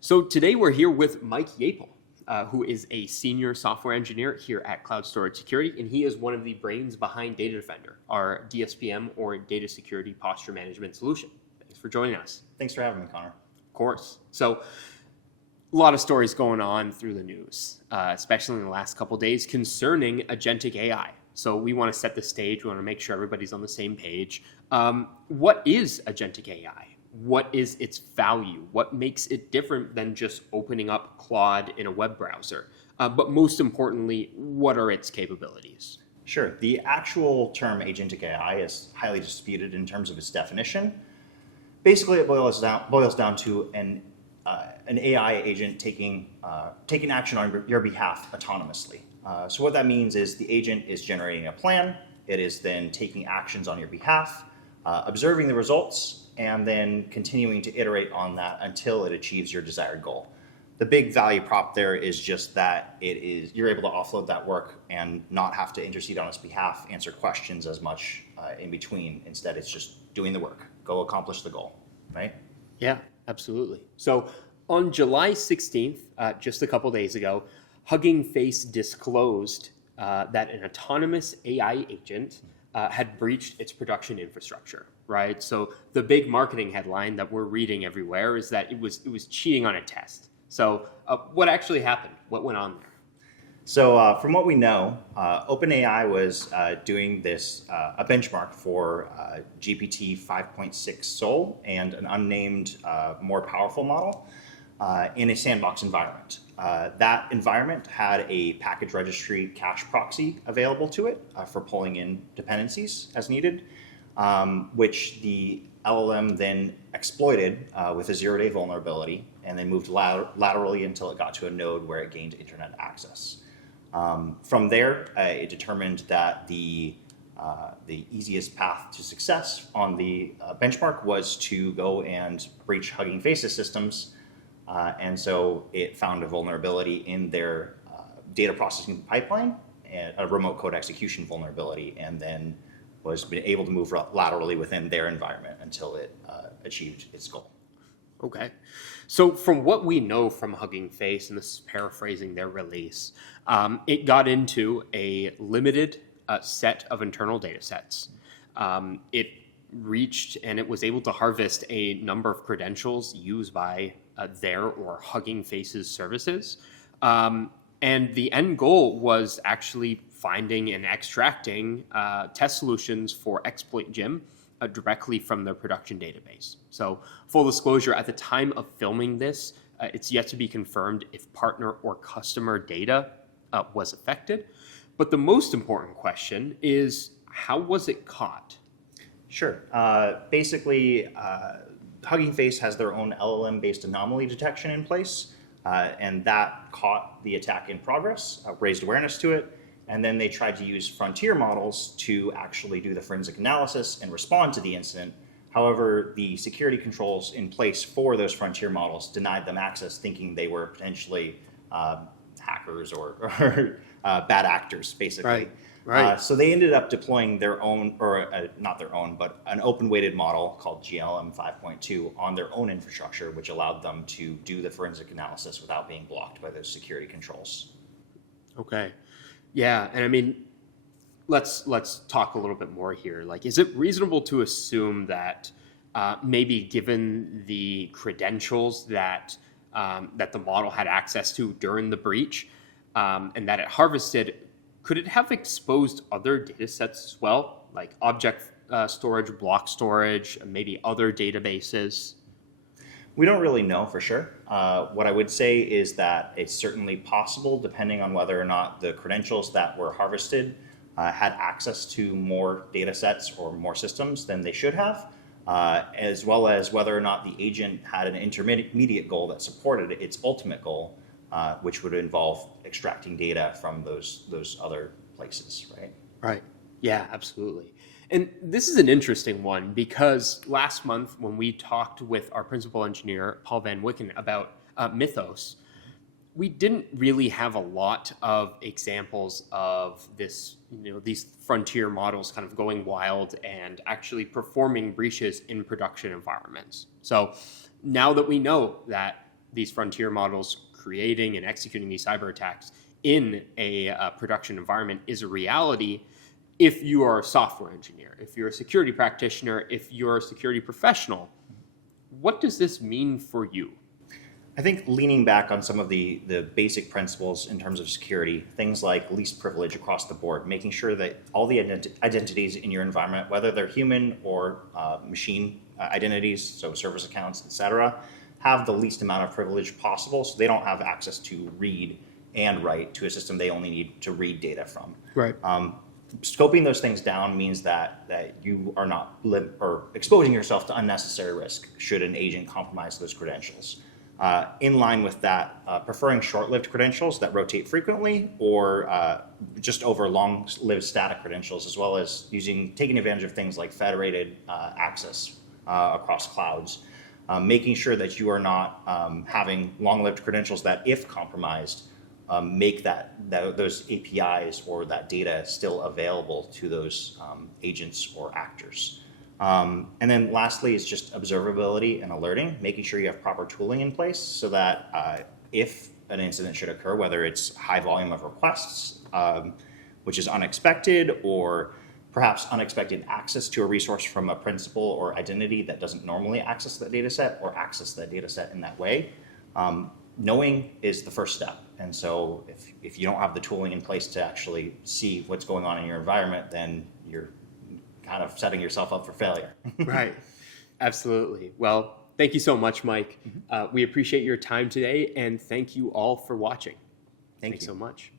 So today we're here with Mike Yapel, who is a senior software engineer here at Cloud Storage Security, and he is one of the brains behind DataDefender, our DSPM or Data Security Posture Management solution. Thanks for joining us. Thanks for having me, Connor. Of course. So a lot of stories going on through the news, especially in the last couple of days concerning agentic AI. So we want to set the stage. We want to make sure everybody's on the same page. What is agentic AI? What is its value? What makes it different than just opening up Claude in a web browser? But most importantly, what are its capabilities? Sure. The actual term agentic AI is highly disputed in terms of its definition. Basically, it boils down to an AI agent taking action on your behalf autonomously. So what that means is the agent is generating a plan. It is then taking actions on your behalf, observing the results, and then continuing to iterate on that until it achieves your desired goal. The big value prop there is just that you're able to offload that work and not have to intercede on its behalf, answer questions as much in between. Instead, it's just doing the work. Go accomplish the goal, right? Yeah, absolutely. So on July 16th, just a couple days ago, HuggingFace disclosed that an autonomous AI agent had breached its production infrastructure, right? So the big marketing headline that we're reading everywhere is that it was cheating on a test. So what actually happened? What went on there? So from what we know, OpenAI was doing a benchmark for GPT 5.6 Sol and an unnamed, more powerful model in a sandbox environment. That environment had a package registry cache proxy available to it for pulling in dependencies as needed, which the LLM then exploited with a zero-day vulnerability and then moved laterally until it got to a node where it gained internet access. From there, it determined that the easiest path to success on the benchmark was to go and breach Hugging Face's systems. And so it found a vulnerability in their data processing pipeline, and a remote code execution vulnerability, and then was able to move laterally within their environment until it achieved its goal. Okay. So from what we know from Hugging Face, and this is paraphrasing their release, it got into a limited set of internal data sets. It reached and it was able to harvest a number of credentials used by their or Hugging Face's services. And the end goal was actually finding and extracting test solutions for exploit Gym directly from their production database. So full disclosure, at the time of filming this, it's yet to be confirmed if partner or customer data was affected. But the most important question is, how was it caught? Sure. Basically, Hugging Face has their own LLM-based anomaly detection in place, and that caught the attack in progress, raised awareness to it, and then they tried to use frontier models to actually do the forensic analysis and respond to the incident. However, the security controls in place for those frontier models denied them access, thinking they were potentially hackers or bad actors, basically. Right. So they ended up deploying their own, or not their own, but an open-weighted model called GLM 5.2 on their own infrastructure, which allowed them to do the forensic analysis without being blocked by those security controls. Okay. Yeah, and I mean, let's talk a little bit more here. Like, is it reasonable to assume that maybe given the credentials that the model had access to during the breach, and that it harvested, could it have exposed other data sets as well, like object storage, block storage, maybe other databases? We don't really know for sure. What I would say is that it's certainly possible, depending on whether or not the credentials that were harvested had access to more data sets or more systems than they should have, as well as whether or not the agent had an intermediate goal that supported its ultimate goal, which would involve extracting data from those other places, right? Right. Yeah, absolutely. And this is an interesting one because last month when we talked with our principal engineer, Paul Van Wicken, about Mythos, we didn't really have a lot of examples of this, these frontier models kind of going wild and actually performing breaches in production environments. So now that we know that these frontier models creating and executing these cyber attacks in a production environment is a reality if you are a software engineer, if you're a security practitioner, if you're a security professional. What does this mean for you? I think leaning back on some of the basic principles in terms of security, things like least privilege across the board, making sure that all the identities in your environment, whether they're human or machine identities, so service accounts, et cetera, have the least amount of privilege possible, so they don't have access to read and write to a system they only need to read data from. Right. Scoping those things down means that you are not exposing yourself to unnecessary risk should an agent compromise those credentials. In line with that, preferring short-lived credentials that rotate frequently, or just over long-lived static credentials, as well as taking advantage of things like federated access across clouds, making sure that you are not having long-lived credentials that, if compromised, make those APIs or that data still available to those agents or actors. And then lastly is just observability and alerting, making sure you have proper tooling in place so that if an incident should occur, whether it's high volume of requests, which is unexpected, or perhaps unexpected access to a resource from a principal or identity that doesn't normally access that data set or access that data set in that way, knowing is the first step. And so if you don't have the tooling in place to actually see what's going on in your environment, then you're kind of setting yourself up for failure. Right. Absolutely. Well, thank you so much, Mike. We appreciate your time today, and thank you all for watching. Thank you so much.